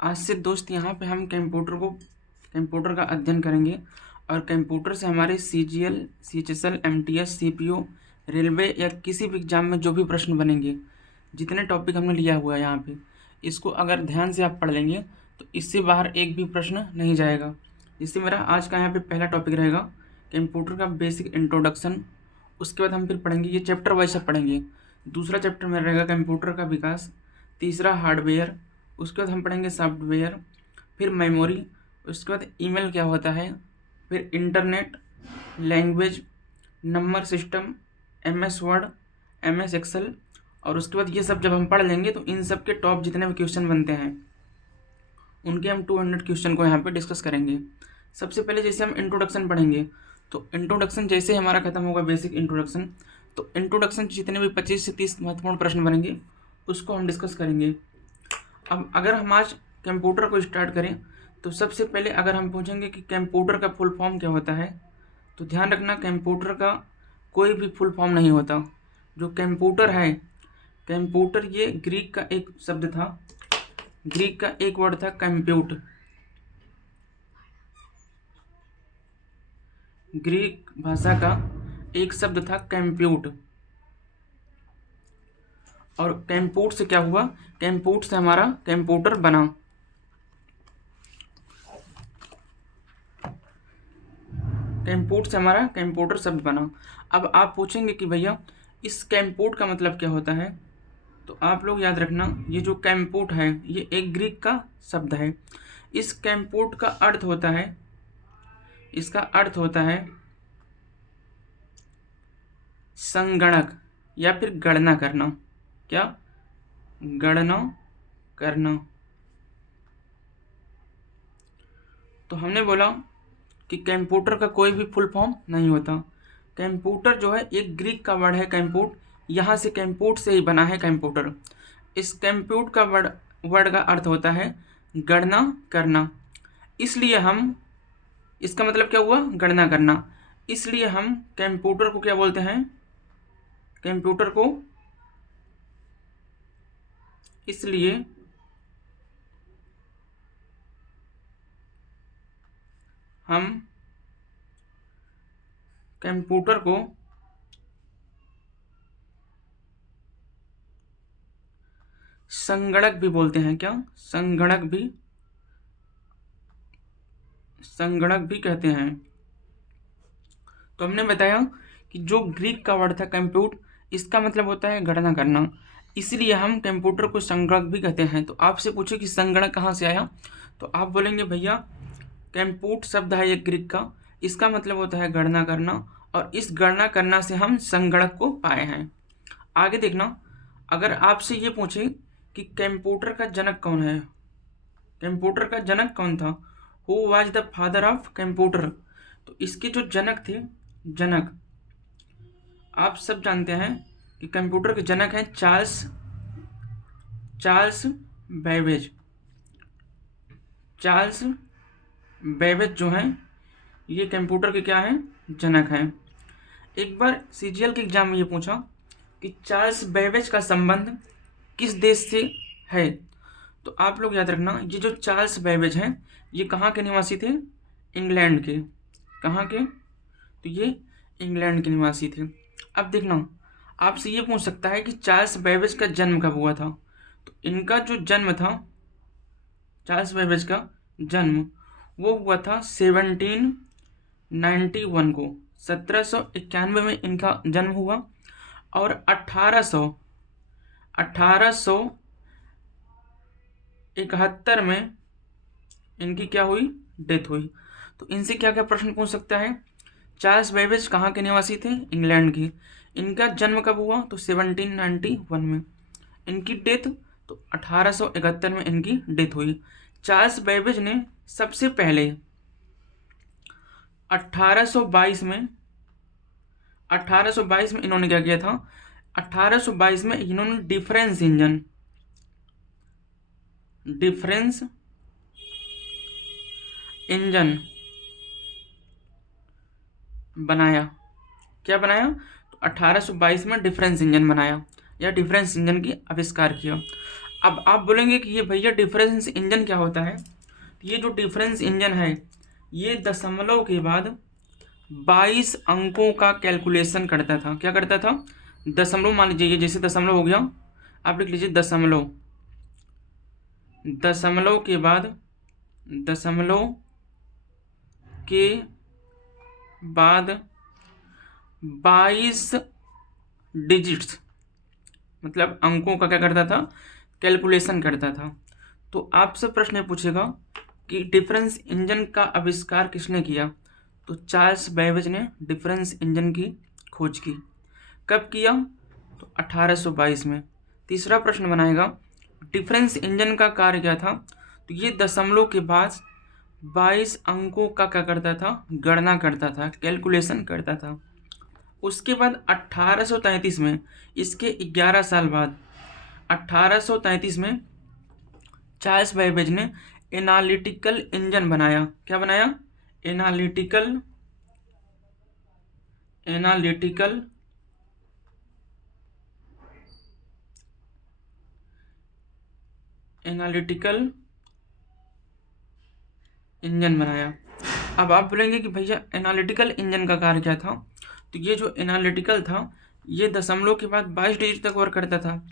आज से दोस्त यहाँ पे हम कंप्यूटर का अध्ययन करेंगे और कंप्यूटर से हमारे CGL, CHSL, MTS, CPO, railway या किसी भी एग्जाम में जो भी प्रश्न बनेंगे, जितने टॉपिक हमने लिया हुआ है यहाँ पे, इसको अगर ध्यान से आप पढ़ लेंगे तो इससे बाहर एक भी प्रश्न नहीं जाएगा। जिससे मेरा आज का यहाँ पे पहला टॉपिक रहेगा कंप्यूटर का बेसिक इंट्रोडक्शन। उसके बाद हम फिर पढ़ेंगे, ये चैप्टर वाइज सब पढ़ेंगे। दूसरा चैप्टर में रहेगा कंप्यूटर का विकास, तीसरा हार्डवेयर, उसके बाद हम पढ़ेंगे सॉफ्टवेयर, फिर मेमोरी, उसके बाद ईमेल क्या होता है, फिर internet, language, number system, MS word, MS Excel. और उसके बाद ये सब जब हम पढ़ लेंगे तो इन सब के टॉप जितने भी क्वेश्चन बनते हैं उनके हम 200 क्वेश्चन को यहाँ पे डिस्कस करेंगे। सबसे पहले जैसे हम इंट्रोडक्शन पढ़ेंगे तो इंट्रोडक्शन जैसे हमारा खत्म होगा बेसिक इंट्रोडक्शन, तो इंट्रोडक्शन जितने भी 25 से 30 महत्वपूर्ण प्रश्न बनेंगे उसको हम डिस्कस करेंगे। अब अगर हम आज कंप्यूटर को स्टार्ट करें तो सबसे पहले अगर हम पूछेंगे कि कंप्यूटर का फुल फॉर्म क्या होता है, तो ध्यान रखना कंप्यूटर का कोई भी फुल फॉर्म नहीं होता। जो कंप्यूटर है, कंप्यूटर ये ग्रीक का एक शब्द था, ग्रीक का एक वर्ड था कंप्यूट, ग्रीक भाषा का एक शब्द था कंप्यूट। और कंप्यूट से क्या हुआ, कंप्यूट से हमारा कंप्यूटर बना। कंप्यूट से हमारा कंप्यूटर शब्द बना। अब आप पूछेंगे कि भैया इस कंप्यूट का मतलब क्या होता है, तो आप लोग याद रखना ये जो कंप्यूट है ये एक ग्रीक का शब्द है। इस कंप्यूट का अर्थ होता है, इसका अर्थ होता है संगणक या फिर गणना करना। क्या? गणना करना। तो हमने बोला कि कंप्यूटर का कोई भी फुल फॉर्म नहीं होता। कंप्यूटर जो है एक ग्रीक का वर्ड है कंप्यूट, यहाँ से कंप्यूट से ही बना है कंप्यूटर। इस कंप्यूट का वर्ड का अर्थ होता है गणना करना, इसलिए हम, इसका मतलब क्या हुआ, गणना करना। इसलिए हम कंप्यूटर को क्या बोलते हैं, कंप्यूटर को, इसलिए हम कंप्यूटर को संगणक भी बोलते हैं। क्या? संगणक भी कहते हैं। तो हमने बताया कि जो ग्रीक का वर्ड था कंप्यूट, इसका मतलब होता है गणना करना, इसलिए हम कंप्यूटर को संगणक भी कहते हैं। तो आपसे पूछे कि संगणक कहाँ से आया, तो आप बोलेंगे भैया कंप्यूट शब्द है एक ग्रीक का, इसका मतलब होता है गणना करना, और इस गणना करना से हम संगणक को पाए हैं। आगे देखना, अगर आपसे ये पूछे कि कंप्यूटर का जनक कौन है, कंप्यूटर का जनक कौन था, who was the father of computer, तो इसके जो जनक थे, जनक आप सब जानते हैं कि कंप्यूटर के जनक हैं चार्ल्स बेबेज। चार्ल्स बेबेज जो हैं ये कंप्यूटर के क्या हैं, जनक हैं। एक बार CGL के एग्जाम में ये पूछा कि चार्ल्स बेबेज का संबंध किस देश से है, तो आप लोग याद रखना ये जो चार्ल्स बेबेज हैं ये कहाँ के निवासी थे, इंग्लैंड के। कहाँ के? तो ये इंग्लैंड के निवासी थे। अब देखना, आपसे ये पूछ सकता है कि चार्ल्स बेबेज का जन्म कब हुआ था, तो इनका जो जन्म था, चार्ल्स बेबेज का जन्म वो हुआ था 1791 को, 1791 में इनका जन्म हुआ, और 1871 में इनकी क्या हुई, डेथ हुई। तो इनसे क्या क्या प्रश्न पूछ सकता है, चार्ल्स बेबेज कहाँ के निवासी थे, इंग्लैंड के, इनका जन्म कब हुआ, तो 1791 में, इनकी डेथ, तो 1871 में इनकी डेथ हुई। चार्ल्स बेबेज ने सबसे पहले 1822 में इन्होंने क्या किया था, 1822 में इन्होंने डिफरेंस इंजन बनाया। क्या बनाया, तो 1822 में डिफरेंस इंजन बनाया या डिफरेंस इंजन की आविष्कार किया। अब आप बोलेंगे कि ये भैया डिफरेंस इंजन क्या होता है। ये जो डिफरेंस इंजन है ये दशमलव के बाद 22 अंकों का कैलकुलेशन करता था। क्या करता था? दशमलव, मान लीजिए ये जैसे दशमलव हो गया, आप लिख लीजिए दशमलव, दशमलव के बाद, दशमलव के बाद 22 डिजिट्स, मतलब अंकों का क्या करता था? कैलकुलेशन करता था। तो आपसे प्रश्न पूछेगा कि डिफरेंस इंजन का आविष्कार किसने किया? तो चार्ल्स बेबेज ने डिफरेंस इंजन की खोज की। कब किया? तो 1822 में। तीसरा प्रश्न बनाएगा, डिफरेंस इंजन का कार्य क्या था? तो ये दशमलव के बाद 22 अंकों का क्या करता था? गणना करता था, कैलकुलेशन करता था। उसके बाद 1833 में, इसके 11 साल बाद 1833 में चार्ल्स बेबेज ने एनालिटिकल इंजन बनाया। क्या बनाया? एनालिटिकल एनालिटिकल एनालिटिकल इंजन बनाया। अब आप बोलेंगे कि भैया एनालिटिकल इंजन का कार्य क्या था? तो ये जो एनालिटिकल था ये दशमलव के बाद 22 डिजिट तक वर्क करता था,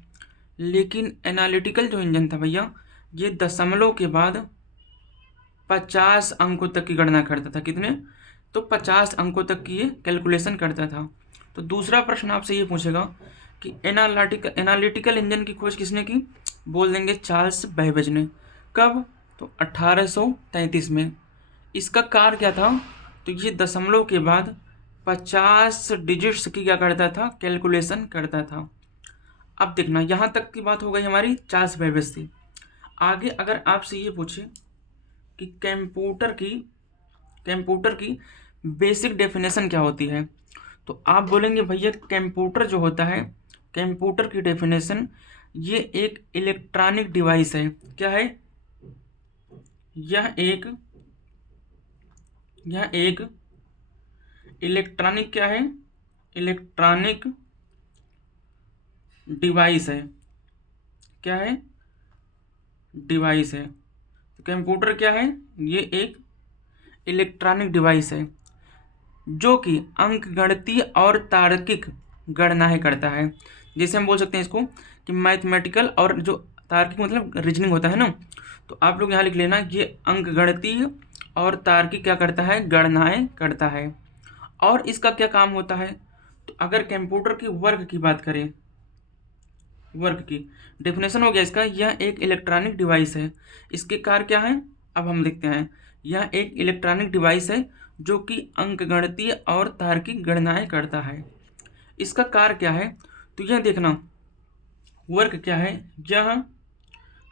लेकिन एनालिटिकल जो इंजन था भैया ये दशमलव के बाद 50 अंकों तक की गणना करता था। कितने? तो 50 अंकों तक की ये कैलकुलेशन करता था। तो दूसरा प्रश्न आपसे ये पूछेगा कि एनालिटिकल इंजन की खोज किसने की? बोल देंगे चार्ल्स बेबेज ने। कब? तो 1833 में। इसका कार्य क्या था? तो ये दशमलव के बाद 50 डिजिट्स की क्या करता था? कैलकुलेशन करता था। अब देखना, यहाँ तक की बात हो गई हमारी चार्ल्स बेबेज से। आगे अगर आपसे ये पूछे कि कंप्यूटर की बेसिक डेफिनेशन क्या होती है, तो आप बोलेंगे भैया कंप्यूटर जो होता है, कंप्यूटर की डेफिनेशन ये एक इलेक्ट्रॉनिक डिवाइस है। क्या है? यह एक इलेक्ट्रॉनिक, क्या है? इलेक्ट्रॉनिक डिवाइस है। क्या है? डिवाइस है। तो कंप्यूटर क्या है? ये एक इलेक्ट्रॉनिक डिवाइस है जो कि अंकगणितीय और तार्किक गणनाएं करता है। जैसे हम बोल सकते हैं इसको कि मैथमेटिकल, और जो तार्किक मतलब रीजनिंग होता है ना, तो आप लोग यहाँ लिख लेना ये अंकगणितीय और तार्किक क्या करता है? गणनाएं करता है। और इसका क्या काम होता है? तो अगर कंप्यूटर की वर्क की बात करें, वर्क की डेफिनेशन हो गया इसका, यह एक इलेक्ट्रॉनिक डिवाइस है। इसके कार्य क्या है? अब हम देखते हैं। यह एक इलेक्ट्रॉनिक डिवाइस है जो कि अंकगणितीय और तार्किक गणनाएं करता है। इसका कार्य क्या है? तो यह देखना वर्क क्या है। यह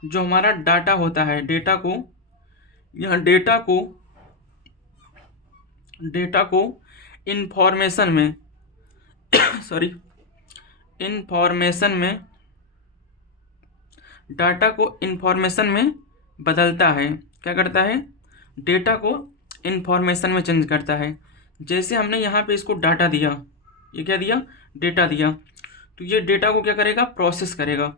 जो हमारा डाटा होता है, यह डेटा को इंफॉर्मेशन में सॉरी इंफॉर्मेशन में डाटा को इंफॉर्मेशन में बदलता है। क्या करता है? डेटा को इंफॉर्मेशन में चेंज करता है। जैसे हमने यहाँ पे इसको डाटा दिया, ये क्या दिया? डेटा दिया। तो ये डेटा को क्या करेगा? प्रोसेस करेगा।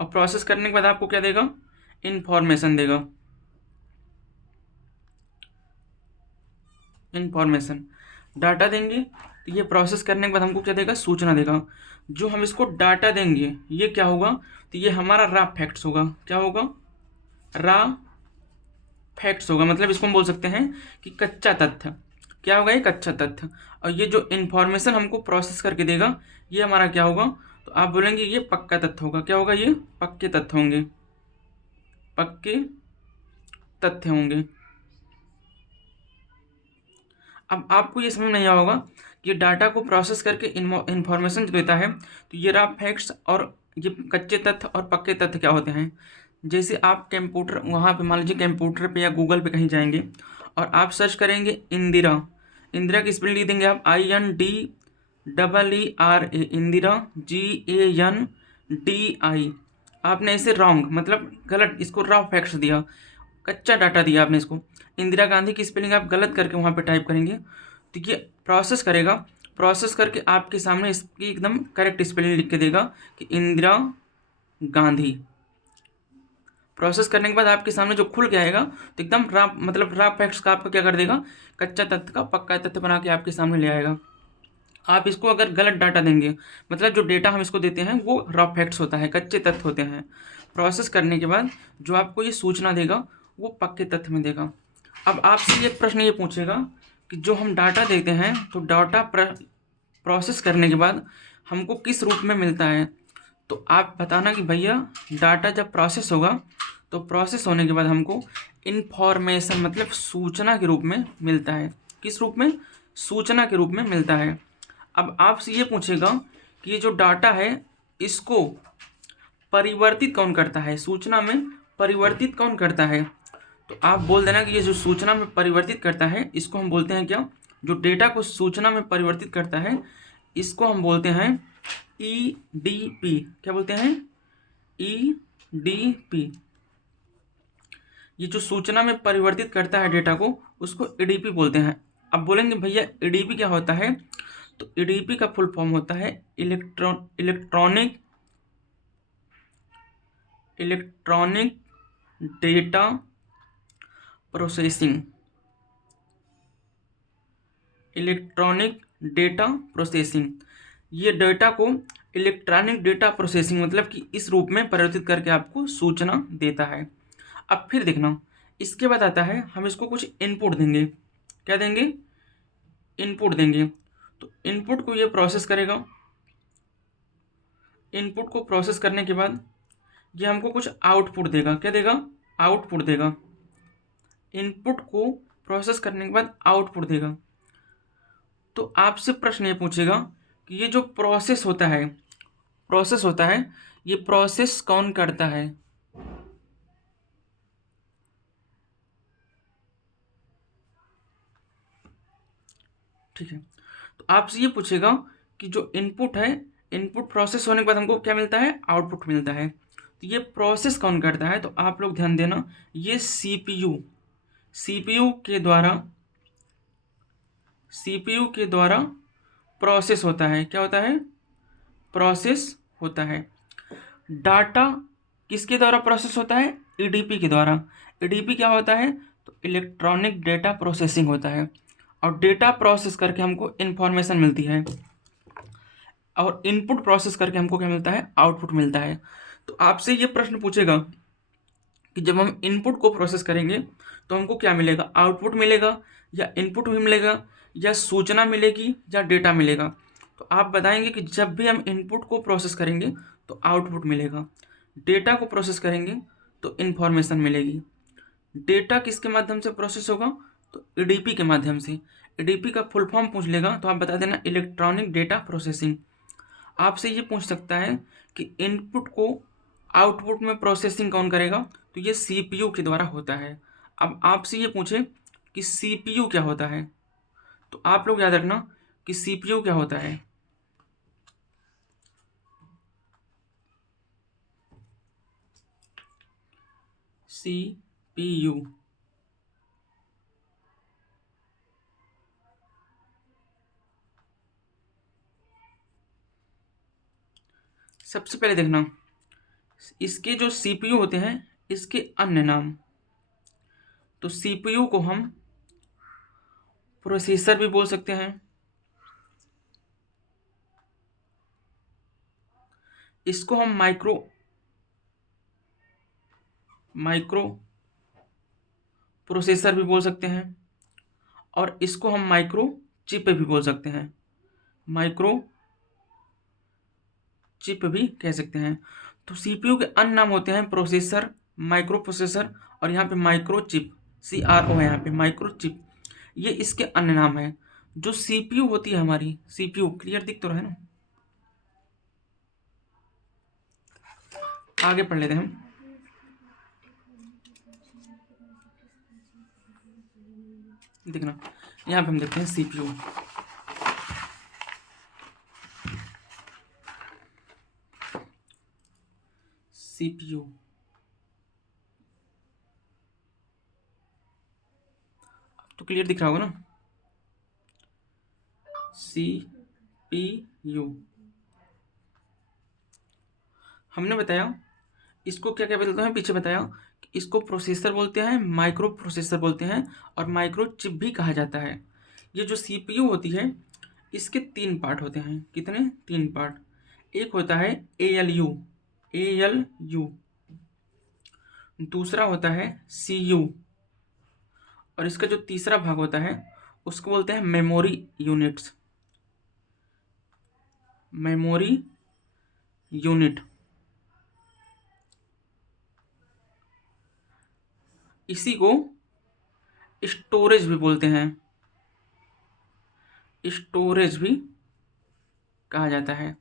और प्रोसेस करने के बाद आपको क्या देगा? इंफॉर्मेशन देगा। इंफॉर्मेशन डाटा देंगे तो ये प्रोसेस करने के बाद हमको क्या देगा? सूचना देगा। जो हम इसको डाटा देंगे ये क्या होगा? तो ये हमारा रॉ फैक्ट्स होगा। क्या होगा? रॉ फैक्ट्स होगा। मतलब इसको हम बोल सकते हैं कि कच्चा तथ्य। क्या होगा? ये कच्चा तथ्य। और ये जो इन्फॉर्मेशन हमको प्रोसेस करके देगा ये हमारा क्या होगा? तो आप बोलेंगे ये पक्का तथ्य होगा। क्या होगा? ये पक्के तथ्य होंगे, पक्के तथ्य होंगे। अब आपको ये समझ नहीं आया होगा कि डाटा को प्रोसेस करके इन्फॉर्मेशन जो देता है, तो ये रॉ फैक्ट्स और ये कच्चे तथ्य और पक्के तथ्य क्या होते हैं। जैसे आप कंप्यूटर, वहाँ पे मान लीजिए कंप्यूटर पे या गूगल पे कहीं जाएंगे और आप सर्च करेंगे इंदिरा की स्पेलिंग लिख देंगे आप INDEERA, इंदिरा GANDI। आपने इसे रॉन्ग मतलब गलत, इसको रॉ फैक्ट्स दिया, कच्चा डाटा दिया आपने इसको। इंदिरा गांधी की स्पेलिंग आप गलत करके वहाँ पे टाइप करेंगे तो ये प्रोसेस करेगा। प्रोसेस करके आपके सामने इसकी एकदम करेक्ट स्पेलिंग लिख के देगा कि इंदिरा गांधी। प्रोसेस करने के बाद आपके सामने जो खुल के आएगा तो एकदम रॉ मतलब रॉ फैक्ट्स का आपका क्या कर देगा, कच्चा तथ्य का पक्का तथ्य बना के आपके सामने ले आएगा। आप इसको अगर गलत डाटा देंगे, मतलब जो डेटा हम इसको देते हैं वो रॉ फैक्ट्स होता है, कच्चे तथ्य होते हैं। प्रोसेस करने के बाद जो आपको ये सूचना देगा वो पक्के तथ्य में देगा। अब आपसे ये प्रश्न ये पूछेगा कि जो हम डाटा देते हैं तो डाटा प्रोसेस करने के बाद हमको किस रूप में मिलता है। तो आप बताना कि भैया डाटा जब प्रोसेस होगा तो प्रोसेस होने के बाद हमको इन्फॉर्मेशन मतलब सूचना के रूप में मिलता है। किस रूप में? सूचना के रूप में मिलता है। अब आपसे ये पूछेगा कि ये जो डाटा है इसको परिवर्तित कौन करता है, सूचना में परिवर्तित कौन करता है। तो आप बोल देना कि ये जो सूचना में परिवर्तित करता है इसको हम बोलते हैं क्या, जो डेटा को सूचना में परिवर्तित करता है इसको हम बोलते हैं ईडीपी। क्या बोलते हैं? ईडीपी। ये जो सूचना में परिवर्तित करता है डेटा को उसको ईडीपी बोलते हैं। अब बोलेंगे भैया ईडीपी क्या होता है, तो ईडीपी का फुल फॉर्म होता है electronic data processing. Electronic data processing, ये डेटा को इलेक्ट्रॉनिक डेटा प्रोसेसिंग मतलब कि इस रूप में परिवर्तित करके आपको सूचना देता है। अब फिर देखना, इसके बाद आता है हम इसको कुछ इनपुट देंगे। क्या देंगे? इनपुट देंगे। तो इनपुट को ये प्रोसेस करेगा। इनपुट को प्रोसेस करने के बाद ये हमको कुछ आउटपुट देगा। क्या देगा? आउटपुट देगा। इनपुट को प्रोसेस करने के बाद आउटपुट देगा। तो आपसे प्रश्न ये पूछेगा कि ये जो प्रोसेस होता है ये प्रोसेस कौन करता है। ठीक है, तो आपसे ये पूछेगा कि जो इनपुट है, इनपुट प्रोसेस होने के बाद हमको क्या मिलता है? आउटपुट मिलता है। तो ये प्रोसेस कौन करता है, तो आप लोग ध्यान देना, ये सीपीयू के द्वारा प्रोसेस होता है। क्या होता है? प्रोसेस होता है। डाटा किसके द्वारा प्रोसेस होता है? ईडीपी के द्वारा। ईडीपी क्या होता है? तो इलेक्ट्रॉनिक डेटा प्रोसेसिंग होता है। और डेटा प्रोसेस करके हमको इन्फॉर्मेशन मिलती है और इनपुट प्रोसेस करके हमको क्या मिलता है? आउटपुट मिलता है। तो आपसे ये प्रश्न पूछेगा कि जब हम इनपुट को प्रोसेस करेंगे तो हमको क्या मिलेगा? आउटपुट मिलेगा या इनपुट भी मिलेगा या सूचना मिलेगी या डेटा मिलेगा। तो आप बताएंगे कि जब भी हम इनपुट को प्रोसेस करेंगे तो आउटपुट मिलेगा, डेटा को प्रोसेस करेंगे तो इन्फॉर्मेशन मिलेगी। डेटा किसके माध्यम से प्रोसेस होगा? तो ईडीपी के माध्यम से। ईडीपी का फुल फॉर्म पूछ लेगा तो आप बता देना इलेक्ट्रॉनिक डेटा प्रोसेसिंग। आपसे ये पूछ सकता है कि इनपुट को आउटपुट में प्रोसेसिंग कौन करेगा, तो ये सीपीयू के द्वारा होता है। अब आपसे ये पूछे कि सीपीयू क्या होता है, तो आप लोग याद रखना कि सीपीयू क्या होता है। सीपीयू सबसे पहले देखना, इसके जो सीपीयू होते हैं इसके अन्य नाम। तो सीपीयू को हम प्रोसेसर भी बोल सकते हैं, इसको हम माइक्रो प्रोसेसर भी बोल सकते हैं और इसको हम माइक्रो चिप भी बोल सकते हैं। माइक्रो चिप भी कह सकते हैं। तो सीपीयू के अन्य नाम होते हैं प्रोसेसर, माइक्रो प्रोसेसर और यहाँ पे माइक्रो चिप, CRO है यहाँ पे माइक्रो चिप, ये इसके अन्य नाम है। जो सीपीयू होती है हमारी, सीपीयू क्लियर दिख तो रहा है ना, आगे पढ़ लेते हैं हम। देखना यहाँ पे हम देखते हैं सीपीयू। सीपीयू तो क्लियर दिख रहा होगा ना, CPU हमने बताया इसको क्या क्या बोलते हैं, पीछे बताया कि इसको प्रोसेसर बोलते हैं, माइक्रो प्रोसेसर बोलते हैं और माइक्रो चिप भी कहा जाता है। ये जो CPU होती है इसके 3 पार्ट होते हैं। कितने? 3 पार्ट। एक होता है ALU, दूसरा होता है CU और इसका जो तीसरा भाग होता है उसको बोलते हैं मेमोरी यूनिट्स, मेमोरी यूनिट। इसी को स्टोरेज भी बोलते हैं, स्टोरेज भी कहा जाता है।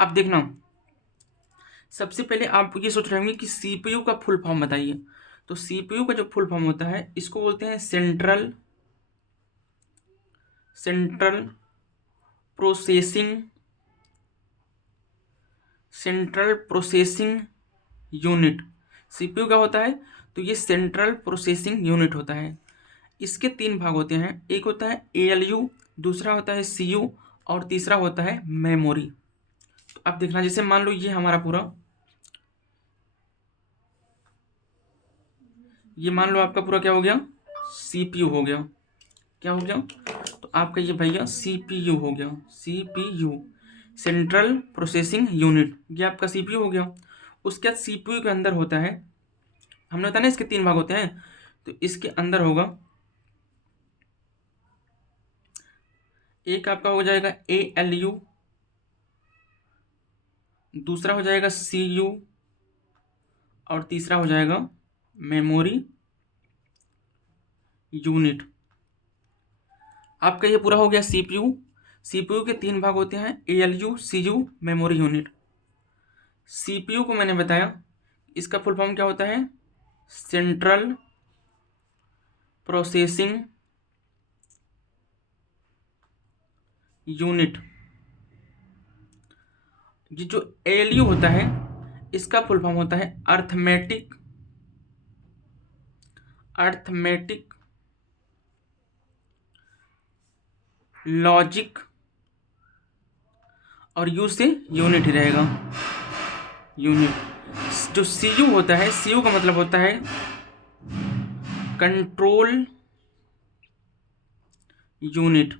अब देखना, सबसे पहले आप ये सोच रहे होंगे कि CPU का फुल फॉर्म बताइए। तो CPU का जो फुल फॉर्म होता है इसको बोलते हैं सेंट्रल प्रोसेसिंग यूनिट। CPU का होता है तो ये सेंट्रल प्रोसेसिंग यूनिट होता है। इसके 3 भाग होते हैं, एक होता है ALU, दूसरा होता है CU और तीसरा होता है मेमोरी। तो अब देखना, जैसे मान लो ये हमारा पूरा, ये मान लो आपका पूरा क्या हो गया, CPU हो गया। क्या हो गया? तो आपका ये भैया CPU हो गया, CPU सेंट्रल प्रोसेसिंग यूनिट, ये आपका CPU हो गया। उसके बाद CPU के अंदर होता है, हमने बताया ना इसके 3 भाग होते हैं, तो इसके अंदर होगा, एक आपका हो जाएगा ALU, दूसरा हो जाएगा CU और तीसरा हो जाएगा मेमोरी यूनिट। आपका ये पूरा हो गया CPU के 3 भाग होते हैं, ALU, CU, memory unit. CPU को मैंने बताया इसका फुल फॉर्म क्या होता है, सेंट्रल प्रोसेसिंग यूनिट। ये जो ALU होता है इसका फुल फॉर्म होता है अर्थमेटिक लॉजिक, और यू से यूनिट ही रहेगा, यूनिट। जो CU होता है, CU का मतलब होता है कंट्रोल यूनिट।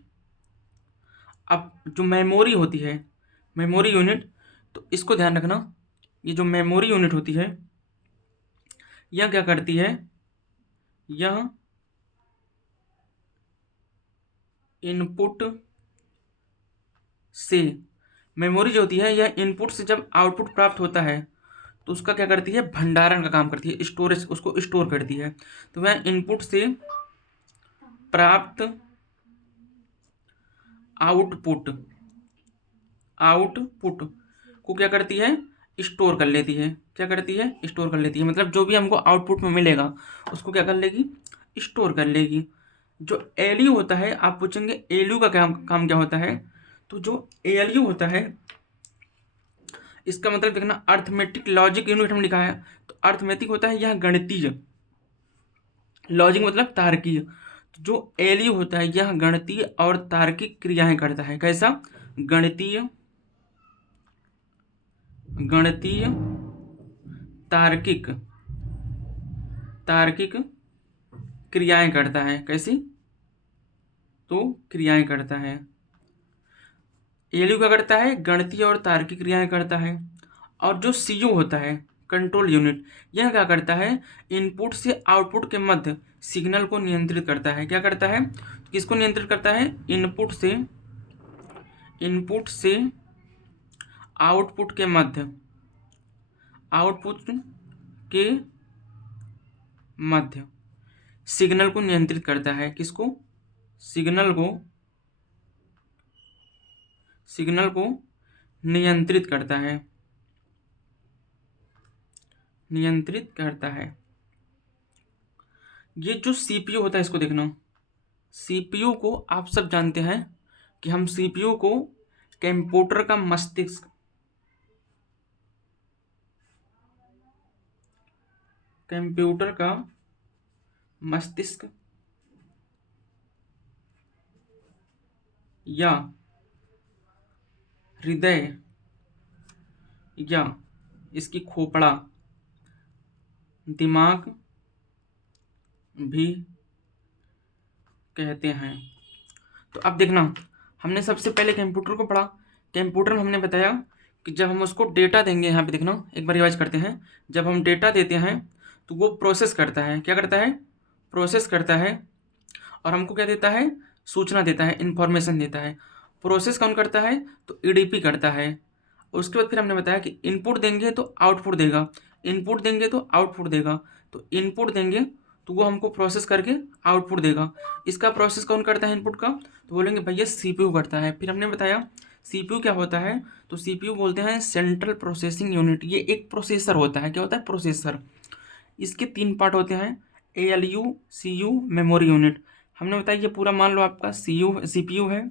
अब जो मेमोरी होती है, मेमोरी यूनिट, तो इसको ध्यान रखना, ये जो मेमोरी यूनिट होती है यह क्या करती है, यह इनपुट से, मेमोरी जो होती है यह इनपुट से जब आउटपुट प्राप्त होता है तो उसका क्या करती है, भंडारण का काम करती है, स्टोरेज, उसको स्टोर करती है। तो वह इनपुट से प्राप्त आउटपुट को क्या करती है, स्टोर कर लेती है। क्या करती है, स्टोर कर लेती है। मतलब जो भी हमको आउटपुट में मिलेगा उसको क्या कर लेगी, स्टोर कर लेगी। जो ALU होता है, आप पूछेंगे ALU का काम क्या होता है, तो जो ALU होता है इसका मतलब देखना, अर्थमेटिक लॉजिक यूनिट हम लिखा है, तो अर्थमेटिक होता है यह गणितीय, लॉजिक मतलब तार्किक। तो जो ALU होता है यह गणितीय और तार्किक क्रियाएं करता है। कैसा? गणितीय तार्किक क्रियाएं करता है। कैसी? तो क्रियाएं करता है। ALU क्या करता है, गणितीय और तार्किक क्रियाएं करता है। और जो CU होता है, कंट्रोल यूनिट, यह क्या करता है, इनपुट से आउटपुट के मध्य सिग्नल को नियंत्रित करता है। क्या करता है, किसको नियंत्रित करता है, इनपुट से आउटपुट के मध्य सिग्नल को नियंत्रित करता है। किसको? सिग्नल को नियंत्रित करता है। ये जो CPU होता है इसको देखना, CPU को आप सब जानते हैं कि हम CPU को कंप्यूटर का मस्तिष्क या हृदय या इसकी खोपड़ा, दिमाग भी कहते हैं। तो अब देखना, हमने सबसे पहले कंप्यूटर को पढ़ा। कंप्यूटर में हमने बताया कि जब हम उसको डेटा देंगे, यहाँ पे देखना एक बार रिवाइज करते हैं। जब हम डेटा देते हैं तो वो प्रोसेस करता है। क्या करता है? प्रोसेस करता है। और हमको क्या देता है? सूचना देता है, इन्फॉर्मेशन देता है। प्रोसेस कौन करता है? तो ईडीपी करता है। उसके बाद फिर हमने बताया कि इनपुट देंगे तो आउटपुट देगा, इनपुट देंगे तो आउटपुट देगा। तो इनपुट देंगे तो वो हमको प्रोसेस करके आउटपुट देगा। इसका प्रोसेस कौन करता है इनपुट का? तो बोलेंगे भैया सीपीयू करता है। फिर हमने बताया सीपीयू क्या होता है? तो सीपीयू बोलते हैं सेंट्रल प्रोसेसिंग यूनिट। ये एक प्रोसेसर होता है। क्या होता है? प्रोसेसर। इसके 3 पार्ट होते हैं, एएलयू, सीयू, मेमोरी यूनिट। हमने बताया ये पूरा मान लो आपका सीपीयू है।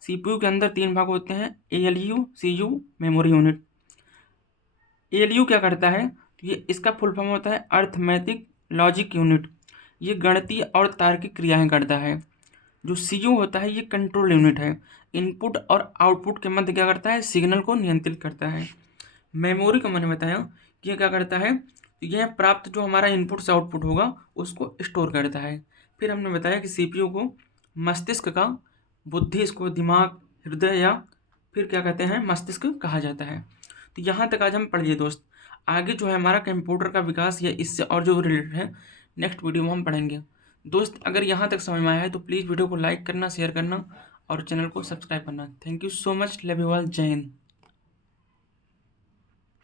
सीपीयू के अंदर 3 भाग होते हैं, ALU, CU, memory unit. ALU क्या करता है? तो ये इसका फुल फॉर्म होता है अर्थमेटिक लॉजिक यूनिट। ये गणितीय और तार्किक क्रियाएं करता है। जो सीयू होता है ये कंट्रोल यूनिट है। इनपुट और आउटपुट के मध्य क्या करता है? सिग्नल को नियंत्रित करता है। मेमोरी को मैंने बताया कि ये क्या करता है? तो यह प्राप्त जो हमारा इनपुट से आउटपुट होगा उसको स्टोर करता है। फिर हमने बताया कि सीपीयू को मस्तिष्क का, बुद्धि इसको दिमाग, हृदय या फिर क्या कहते हैं, मस्तिष्क कहा जाता है। तो यहाँ तक आज हम पढ़ लिए दोस्त। आगे जो है हमारा कंप्यूटर का विकास या इससे और जो रिलेटेड है नेक्स्ट वीडियो में हम पढ़ेंगे। दोस्त अगर यहाँ तक समझ में आया है तो प्लीज़ वीडियो को लाइक करना, शेयर करना और चैनल को सब्सक्राइब करना। Thank you so much. Love you all. जय हिंद।